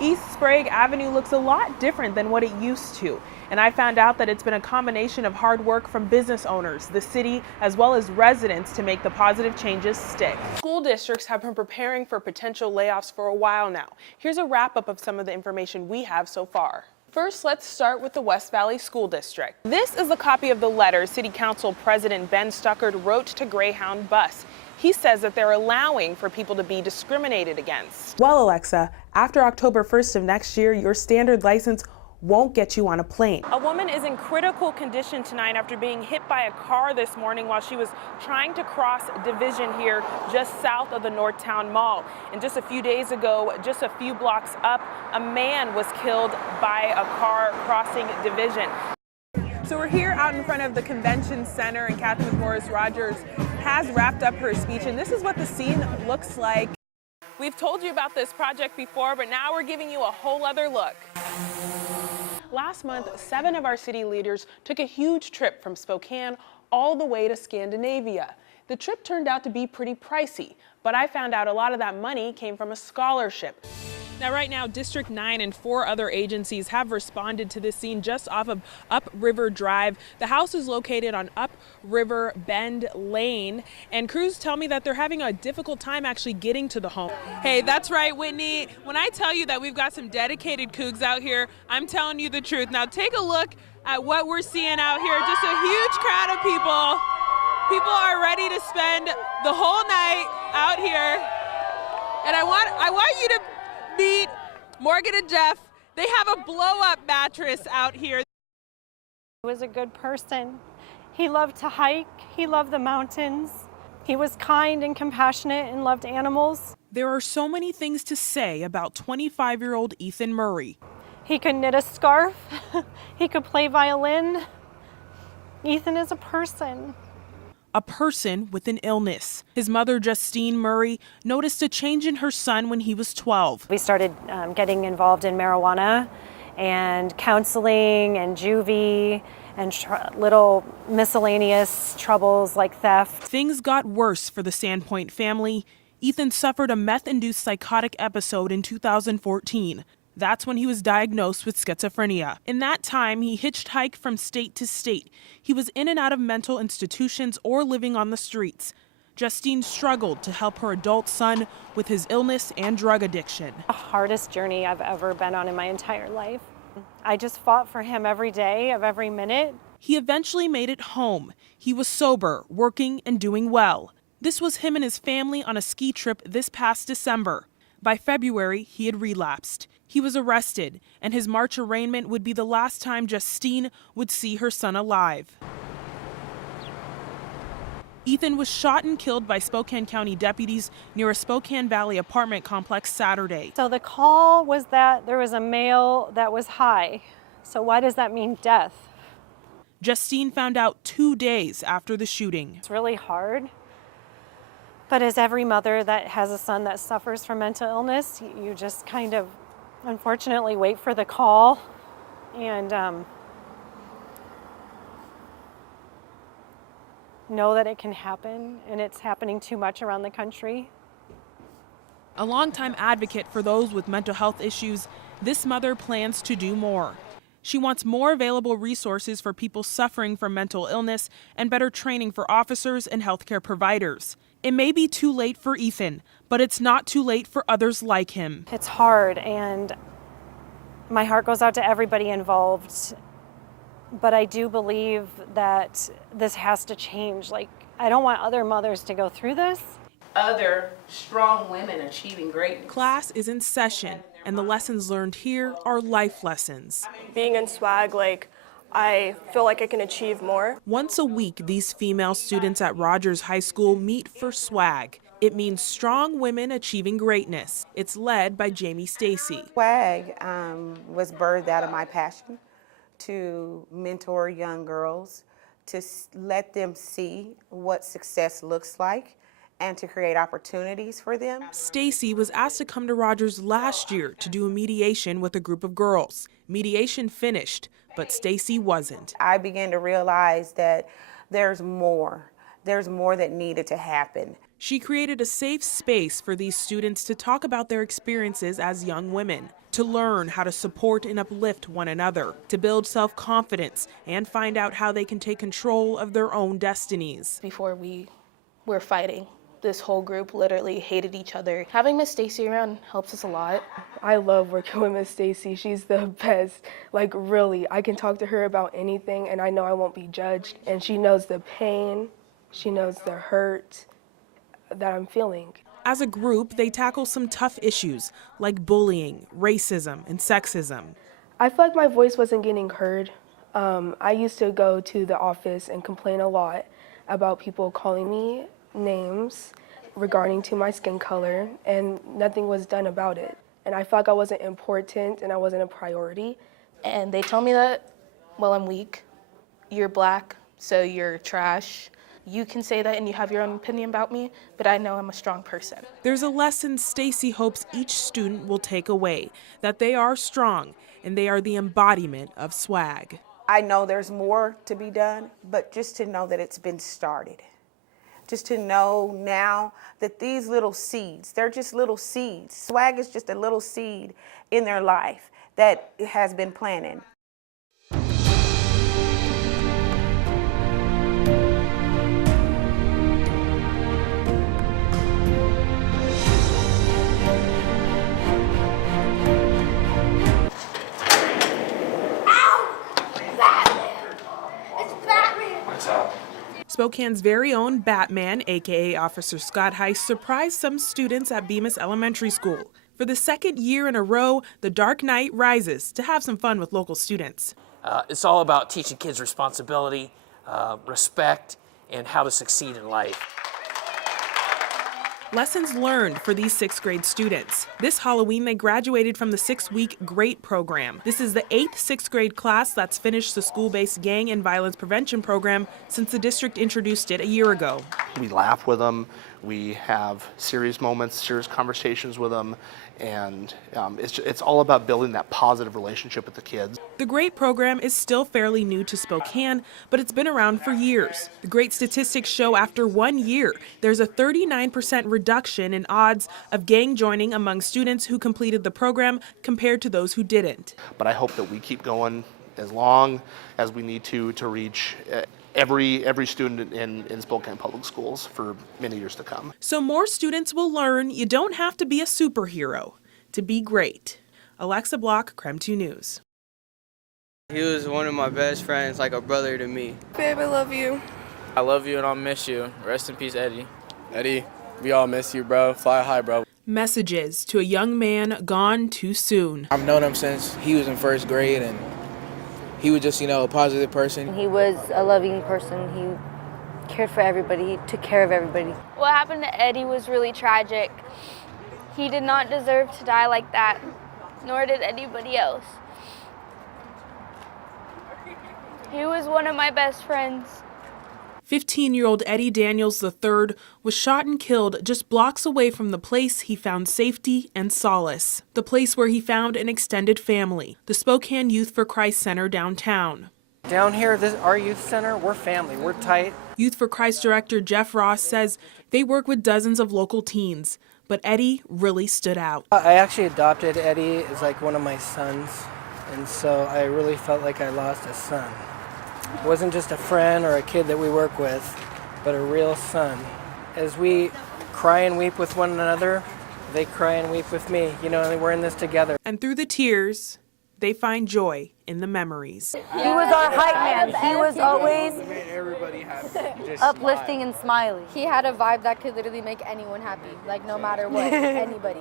East Sprague Avenue looks a lot different than what it used to. And I found out that it's been a combination of hard work from business owners, the city, as well as residents to make the positive changes stick. School districts have been preparing for potential layoffs for a while now. Here's a wrap up of some of the information we have so far. First, let's start with the West Valley School District. This is a copy of the letter City Council President Ben Stuckert wrote to Greyhound Bus. He says that they're allowing for people to be discriminated against. Well, Alexa, after October 1st of next year, your standard license won't get you on a plane. A woman is in critical condition tonight after being hit by a car this morning while she was trying to cross Division here just south of the Northtown Mall. And just a few days ago, just a few blocks up, a man was killed by a car crossing Division. So we're here out in front of the convention center, and Catherine Morris Rogers has wrapped up her speech, and this is what the scene looks like. We've told you about this project before, but now we're giving you a whole other look. Last month, 7 of our city leaders took a huge trip from Spokane all the way to Scandinavia. The trip turned out to be pretty pricey, but I found out a lot of that money came from a scholarship. Now, right now, District 9 and 4 other agencies have responded to this scene just off of Upriver Drive. The house is located on Upriver Bend Lane, and crews tell me that they're having a difficult time actually getting to the home. Hey, that's right, Whitney. When I tell you that we've got some dedicated cougs out here, I'm telling you the truth. Now, take a look at what we're seeing out here. Just a huge crowd of people. People are ready to spend the whole night out here. And I want you to meet Morgan and Jeff. They have a blow-up mattress out here. He was a good person. He loved to hike. He loved the mountains. He was kind and compassionate and loved animals. There are so many things to say about 25-year-old Ethan Murray. He could knit a scarf. He could play violin. Ethan is a person. A person with an illness. His mother, Justine Murray, noticed a change in her son when he was 12. We started getting involved in marijuana and counseling and juvie and little miscellaneous troubles like theft. Things got worse for the Sandpoint family. Ethan suffered a meth-induced psychotic episode in 2014. That's when he was diagnosed with schizophrenia. In that time, he hitchhiked from state to state. He was in and out of mental institutions or living on the streets. Justine struggled to help her adult son with his illness and drug addiction. The hardest journey I've ever been on in my entire life. I just fought for him every day of every minute. He eventually made it home. He was sober, working, and doing well. This was him and his family on a ski trip this past December. By February, he had relapsed. He was arrested, and his March arraignment would be the last time Justine would see her son alive. Ethan was shot and killed by Spokane County deputies near a Spokane Valley apartment complex Saturday. So the call was that there was a male that was high. So why does that mean death? Justine found out 2 days after the shooting. It's really hard. But as every mother that has a son that suffers from mental illness, you just kind of, unfortunately, wait for the call and know that it can happen, and it's happening too much around the country. A longtime advocate for those with mental health issues, this mother plans to do more. She wants more available resources for people suffering from mental illness and better training for officers and healthcare providers. It may be too late for Ethan, but it's not too late for others like him. It's hard, and my heart goes out to everybody involved. But I do believe that this has to change. Like, I don't want other mothers to go through this. Other strong women achieving greatness. Class is in session, and the lessons learned here are life lessons. Being in SWAG, I feel like I can achieve more. Once a week, these female students at Rogers High School meet for SWAG. It means Strong Women Achieving Greatness. It's led by Jamie Stacy. SWAG was birthed out of my passion to mentor young girls, to let them see what success looks like and to create opportunities for them. Stacy was asked to come to Rogers last year to do a mediation with a group of girls. Mediation finished, but Stacy wasn't. I began to realize that there's more there's more that needed to happen. She created a safe space for these students to talk about their experiences as young women, to learn how to support and uplift one another, to build self-confidence, and find out how they can take control of their own destinies. Before we were fighting, this whole group literally hated each other. Having Miss Stacy around helps us a lot. I love working with Miss Stacy. She's the best. Like, really, I can talk to her about anything and I know I won't be judged. And she knows the pain, she knows the hurt that I'm feeling. As a group, they tackle some tough issues like bullying, racism, and sexism. I feel like my voice wasn't getting heard. I used to go to the office and complain a lot about people calling me names regarding to my skin color, and nothing was done about it. And I felt like I wasn't important and I wasn't a priority. And they tell me that, well, I'm weak, you're black, so you're trash. You can say that and you have your own opinion about me, but I know I'm a strong person. There's a lesson Stacy hopes each student will take away, that they are strong and they are the embodiment of swag. I know there's more to be done, but just to know that it's been started. Just to know now that these little seeds, they're just little seeds. Swag is just a little seed in their life that has been planted. Spokane's very own Batman, aka Officer Scott Heiss, surprised some students at Bemis Elementary School. For the second year in a row, the Dark Knight rises to have some fun with local students. It's all about teaching kids responsibility, respect, and how to succeed in life. Lessons learned for these 6th grade students. This Halloween, they graduated from the 6-week GREAT program. This is the 8th 6th grade class that's finished the school-based gang and violence prevention program since the district introduced it a year ago. We laugh with them, we have serious moments, serious conversations with them, and it's all about building that positive relationship with the kids. The GREAT program is still fairly new to Spokane, but it's been around for years. The GREAT statistics show after 1 year, there's a 39% reduction in odds of gang joining among students who completed the program compared to those who didn't. But I hope that we keep going as long as we need to reach every student in Spokane Public Schools for many years to come. So more students will learn you don't have to be a superhero to be great. Alexa Block, KREM 2 News. He was one of my best friends, like a brother to me. Babe, I love you. I love you and I'll miss you. Rest in peace, Eddie. Eddie, we all miss you, bro. Fly high, bro. Messages to a young man gone too soon. I've known him since he was in 1st grade, and he was just, a positive person. He was a loving person. He cared for everybody. He took care of everybody. What happened to Eddie was really tragic. He did not deserve to die like that, nor did anybody else. He was one of my best friends. 15-year-old Eddie Daniels III was shot and killed just blocks away from the place he found safety and solace, the place where he found an extended family, the Spokane Youth for Christ Center downtown. Down here, our youth center, we're family, we're tight. Youth for Christ director Jeff Ross says they work with dozens of local teens, but Eddie really stood out. I actually adopted Eddie as like one of my sons, and so I really felt like I lost a son. It wasn't just a friend or a kid that we work with, but a real son. As we cry and weep with one another, they cry and weep with me, and we're in this together. And through the tears, they find joy in the memories. He was our hype man. He was always uplifting and smiling. He had a vibe that could literally make anyone happy, like no matter what, anybody.